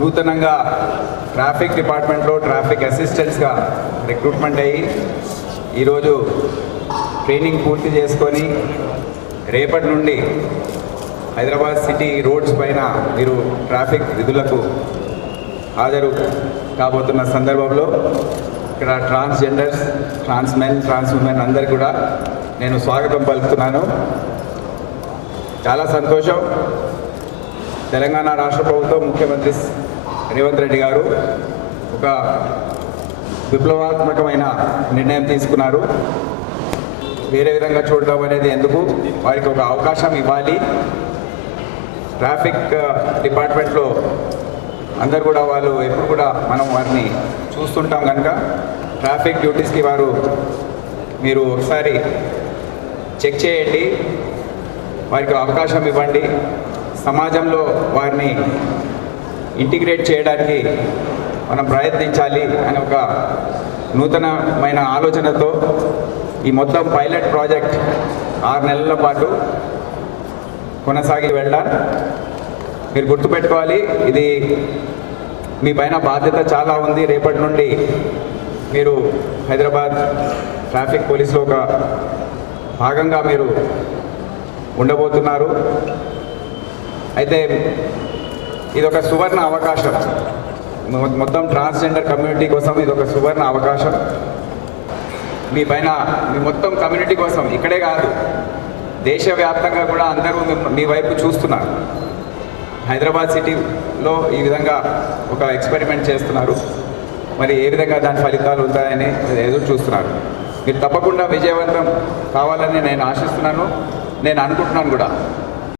నూతనంగా ట్రాఫిక్ డిపార్ట్మెంట్లో traffic అసిస్టెంట్స్గా recruitment అయ్యి ఈరోజు ట్రైనింగ్ పూర్తి చేసుకొని రేపటి నుండి హైదరాబాద్ సిటీ రోడ్స్ పైన మీరు ట్రాఫిక్ విధులకు హాజరు కాబోతున్న సందర్భంలో ఇక్కడ transgenders trans men trans women అందరు కూడా నేను స్వాగతం పలుకుతున్నాను. చాలా సంతోషం. తెలంగాణ రాష్ట్ర ప్రభుత్వం ముఖ్యమంత్రి రేవంత్ రెడ్డి గారు ఒక విప్లవాత్మకమైన నిర్ణయం తీసుకున్నారు. వేరే విధంగా చూడడం అనేది ఎందుకు? వారికి ఒక అవకాశం ఇవ్వాలి. ట్రాఫిక్ డిపార్ట్మెంట్లో అందరు కూడా వాళ్ళు ఎప్పుడు కూడా మనం వారిని చూస్తుంటాం కనుక ట్రాఫిక్ డ్యూటీస్కి వారు మీరు ఒకసారి చెక్ చేయండి. వారికి అవకాశం ఇవ్వండి. సమాజంలో వారిని ఇంటిగ్రేట్ చేయడానికి మనం ప్రయత్నించాలి అని ఒక నూతనమైన ఆలోచనతో ఈ మొత్తం పైలట్ ప్రాజెక్ట్ ఆరు నెలల పాటు కొనసాగి వెళ్ళాలి. మీరు గుర్తుపెట్టుకోవాలి ఇది మీ పైన బాధ్యత చాలా ఉంది. రేపటి నుండి మీరు హైదరాబాద్ ట్రాఫిక్ పోలీసులో ఒక భాగంగా మీరు ఉండబోతున్నారు. అయితే ఇది ఒక సువర్ణ అవకాశం. మొత్తం ట్రాన్స్జెండర్ కమ్యూనిటీ కోసం ఇది ఒక సువర్ణ అవకాశం. మీ పైన మీ మొత్తం కమ్యూనిటీ కోసం ఇక్కడే కాదు దేశవ్యాప్తంగా కూడా అందరూ మీ- మీ వైపు చూస్తున్నారు. హైదరాబాద్ సిటీలో ఈ విధంగా ఒక ఎక్స్పెరిమెంట్ చేస్తున్నారు. మరి ఏ విధంగా దాని ఫలితాలు ఉంటాయని ఎదురు చూస్తున్నారు. మీరు తప్పకుండా విజయవంతం కావాలని నేను ఆశిస్తున్నాను. నేను అనుకుంటున్నాను కూడా.